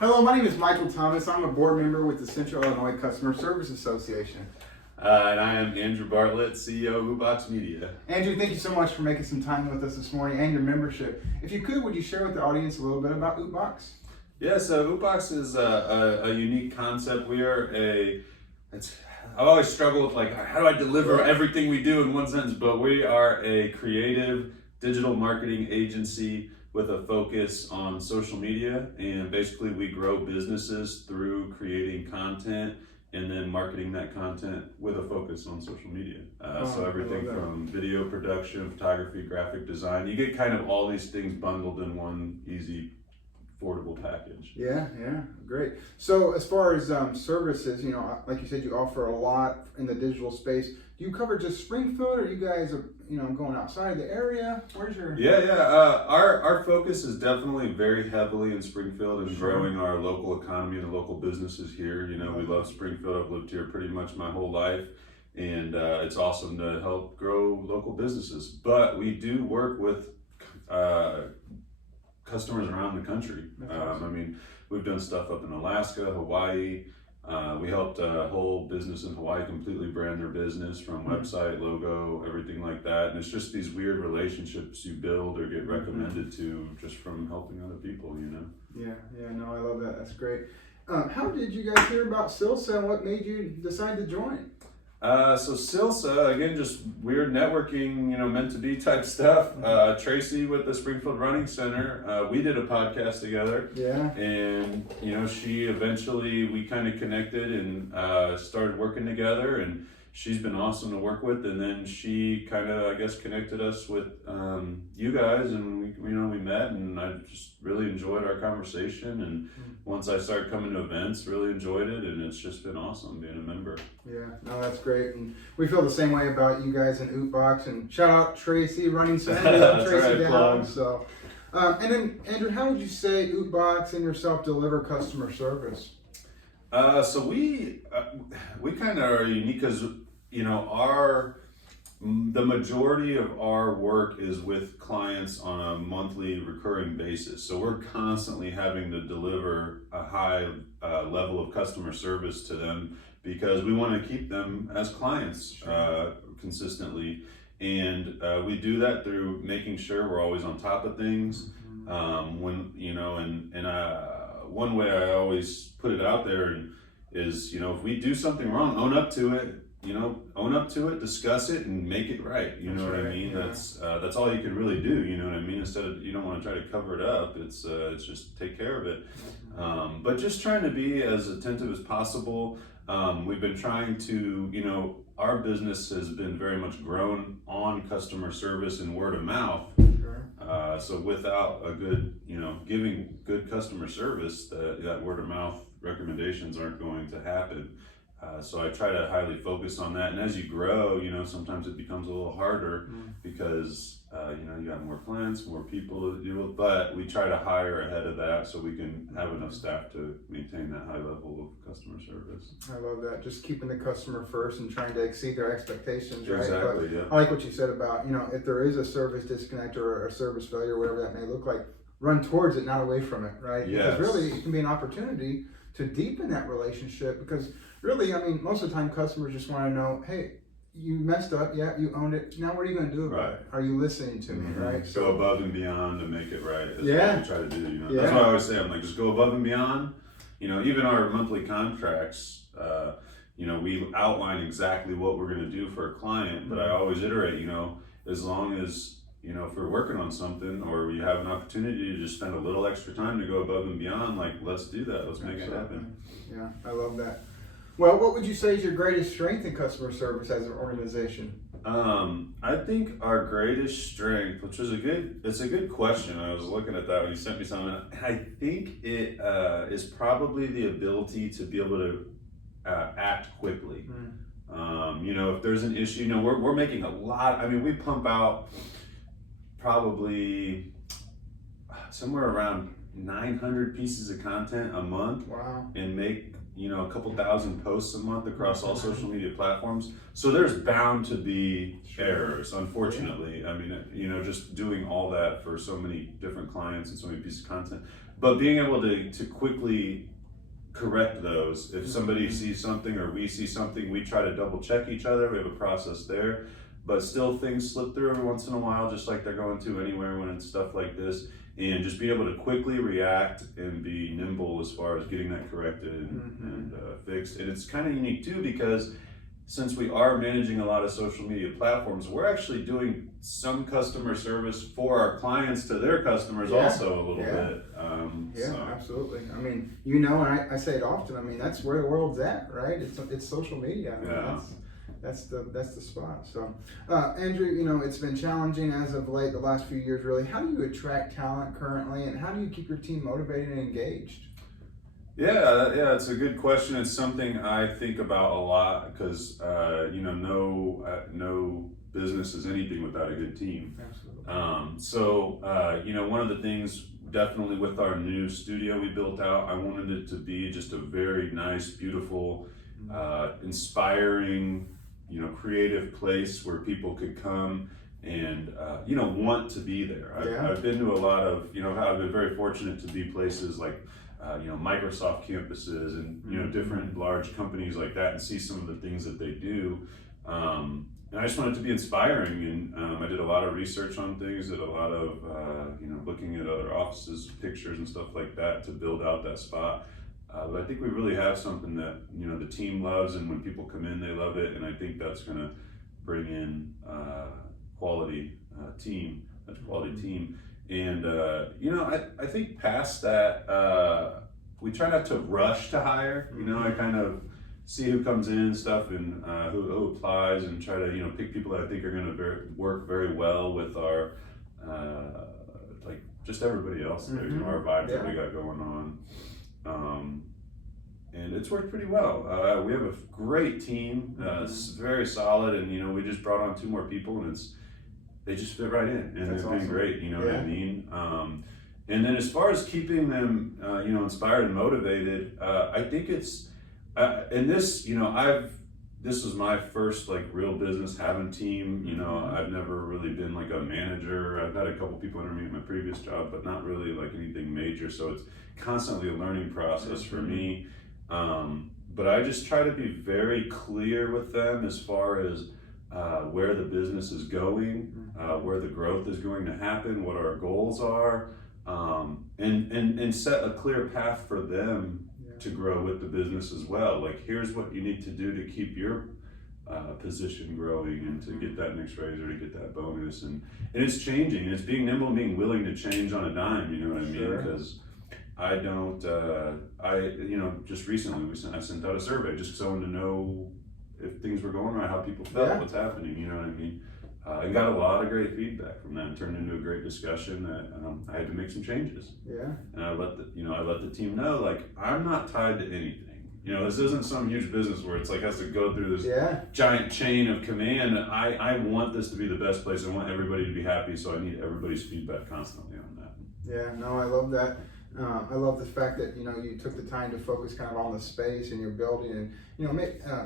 Hello, my name is Michael Thomas. I'm a board member with the Central Illinois Customer Service Association. And I am Andrew Bartlett, CEO of OOT Media. Andrew, thank you so much for making some time with us this morning and your membership. If you could, would you share with the audience a little bit about OOT? Yeah, so OOT is a unique concept. I always struggle with how do I deliver everything we do in one sentence, but we are a creative digital marketing agency with a focus on social media, and basically we grow businesses through creating content and then marketing that content with a focus on social media. So everything from video production, photography, graphic design, you get kind of all these things bundled in one easy, affordable package. Yeah, great. So as far as services, like you said, you offer a lot in the digital space. Do you cover just Springfield, or you guys are, going outside of the area? Where's your... Our focus is definitely very heavily in Springfield and growing our local economy and the local businesses here. We love Springfield. I've lived here pretty much my whole life, and it's awesome to help grow local businesses. But we do work with customers around the country. Awesome. We've done stuff up in Alaska, Hawaii. We helped a whole business in Hawaii completely brand their business from website, logo, everything like that. And it's just these weird relationships you build or get recommended to just from helping other people, Yeah, no, I love that. That's great. How did you guys hear about Silsa, and what made you decide to join? So Silsa, again, just weird networking, meant to be type stuff. Tracy with the Springfield Running Center, we did a podcast together. Yeah. And, we kind of connected and started working together, and she's been awesome to work with. And then she kind of, connected us with you guys, and we met, and I just really enjoyed our conversation. And once I started coming to events, really enjoyed it, and it's just been awesome being a member. Yeah, no, that's great. And we feel the same way about you guys in OOT. And shout out Tracy, Running Center. That's Tracy right, down. So, and then Andrew, how would you say OOT and yourself deliver customer service? So we kind of are unique because the majority of our work is with clients on a monthly recurring basis. So we're constantly having to deliver a high level of customer service to them because we want to keep them as clients consistently. And we do that through making sure we're always on top of things. One way I always put it out there is, if we do something wrong, own up to it, discuss it, and make it right. You know what I mean? Yeah. That's all you can really do. You know what I mean? Instead of, you don't want to try to cover it up. It's just take care of it. But just trying to be as attentive as possible. We've been trying to, our business has been very much grown on customer service and word of mouth. So without a good, giving good customer service, that word of mouth recommendations aren't going to happen. So I try to highly focus on that. And as you grow, sometimes it becomes a little harder because, you got more clients, more people to deal with, but we try to hire ahead of that so we can have enough staff to maintain that high level of customer service. I love that. Just keeping the customer first and trying to exceed their expectations, right? Exactly, I like what you said about, if there is a service disconnect or a service failure, whatever that may look like, run towards it, not away from it, right? Yes. Because really it can be an opportunity to deepen that relationship, because really, most of the time customers just want to know, hey, you messed up, yeah, you owned it. Now what are you going to do about it? Are you listening to me, right? Go above and beyond to make it right. That's what we try to do. That's That's what I always say. I'm like, just go above and beyond. Even our monthly contracts, we outline exactly what we're going to do for a client, but I always iterate, as long as, if we're working on something or we have an opportunity to just spend a little extra time to go above and beyond, let's do that. Let's make it happen. Yeah, I love that. Well, what would you say is your greatest strength in customer service as an organization? I think our greatest strength, which is it's a good question. I was looking at that when you sent me something. I think it is probably the ability to be able to act quickly. If there's an issue, we're making a lot. We pump out probably somewhere around 900 pieces of content a month. Wow. And make a couple thousand posts a month across all social media platforms. So there's bound to be errors, unfortunately. I mean, just doing all that for so many different clients and so many pieces of content, but being able to quickly correct those. If somebody sees something or we see something, we try to double check each other. We have a process there, but still things slip through every once in a while, just like they're going to anywhere when it's stuff like this. And just be able to quickly react and be nimble as far as getting that corrected and fixed. And it's kind of unique too, because since we are managing a lot of social media platforms, we're actually doing some customer service for our clients to their customers also a little bit. Absolutely. I mean, and I say it often, I mean, that's where the world's at, right? It's social media. I mean, that's the spot. So, Andrew, it's been challenging as of late, the last few years, really. How do you attract talent currently, and how do you keep your team motivated and engaged? Yeah, it's a good question. It's something I think about a lot because, no business is anything without a good team. Absolutely. One of the things definitely with our new studio we built out, I wanted it to be just a very nice, beautiful, inspiring, creative place where people could come and, want to be there. I've been to a lot of, I've been very fortunate to be places like, Microsoft campuses and, different large companies like that and see some of the things that they do. And I just want it to be inspiring. And I did a lot of research on things, did a lot of, looking at other offices, pictures and stuff like that to build out that spot. But I think we really have something that, the team loves, and when people come in, they love it. And I think that's going to bring in quality team. And, I think past that, we try not to rush to hire. I kind of see who comes in and stuff and who applies and try to, pick people that I think are going to work very well with our, just everybody else there, our vibe that we got going on. And it's worked pretty well. We have a great team. It's very solid, and we just brought on 2 more people, and they just fit right in, and they've been great. You know what I mean? And then as far as keeping them, inspired and motivated, I think it's and this, this was my first real business having team. I've never really been a manager. I've had a couple people under me at my previous job, but not really anything major. So it's constantly a learning process for me. But I just try to be very clear with them as far as where the business is going, where the growth is going to happen, what our goals are, and set a clear path for them to grow with the business as well. Here's what you need to do to keep your position growing and to get that next raise or to get that bonus. And it's changing. It's being nimble and being willing to change on a dime, you know what I mean? Because I don't, just recently I sent out a survey just so I wanted to know if things were going right, how people felt, what's happening, you know what I mean? And got a lot of great feedback from that and turned into a great discussion that I had to make some changes. And I let the team know, I'm not tied to anything. This isn't some huge business where it's has to go through this giant chain of command. I want this to be the best place. I want everybody to be happy, so I need everybody's feedback constantly on that. I love that. I love the fact that you took the time to focus kind of on the space and your building, and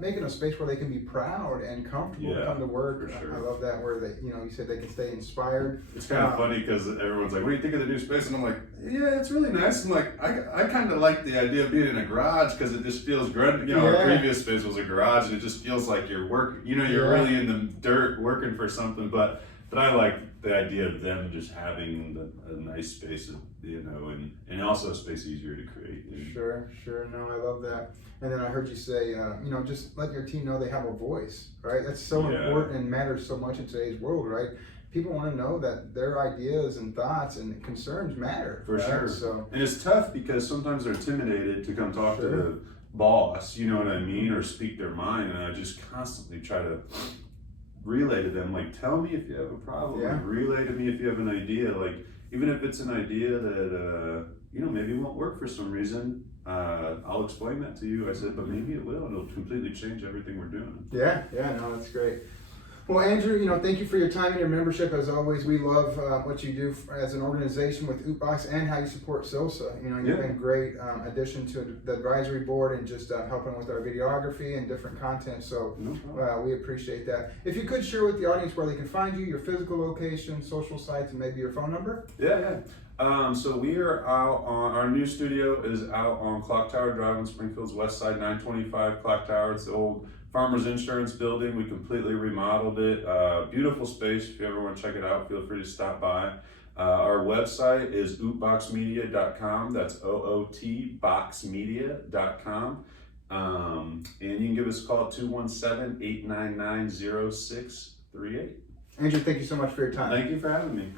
making a space where they can be proud and comfortable to come to work. For sure. I love that, where they you said they can stay inspired. It's kind of funny because everyone's like, "What do you think of the new space?" And I'm like, "Yeah, it's really nice." I'm like, I kind of like the idea of being in a garage because it just feels good. Our previous space was a garage, and it just feels like you're working. You're really in the dirt working for something. But I like the idea of them just having a nice space, and also a space easier to create. Sure. No, I love that. And then I heard you say, just let your team know they have a voice, right? That's so important and matters so much in today's world, right? People want to know that their ideas and thoughts and concerns matter. For sure. So, and it's tough because sometimes they're intimidated to come talk to the boss, you know what I mean, or speak their mind. And I just constantly try to relay to them, tell me if you have a problem, relay to me if you have an idea, even if it's an idea that maybe won't work for some reason, I'll explain that to you. I said, but maybe it will, and it'll completely change everything we're doing. No, that's great. Well, Andrew, thank you for your time and your membership. As always, we love what you do as an organization with OOTbox and how you support SOSA. You've been a great addition to the advisory board and just helping with our videography and different content. So we appreciate that. If you could share with the audience where they can find you, your physical location, social sites, and maybe your phone number. Yeah. So we are out on, our new studio is out on Clock Tower Drive in Springfield's west side, 925 Clock Tower. It's the old Farmers Insurance building. We completely remodeled it. Beautiful space. If you ever want to check it out, feel free to stop by. Our website is ootboxmedia.com. That's OOT boxmedia.com. And you can give us a call at 217-899-0638. Andrew, thank you so much for your time. Thank you for having me.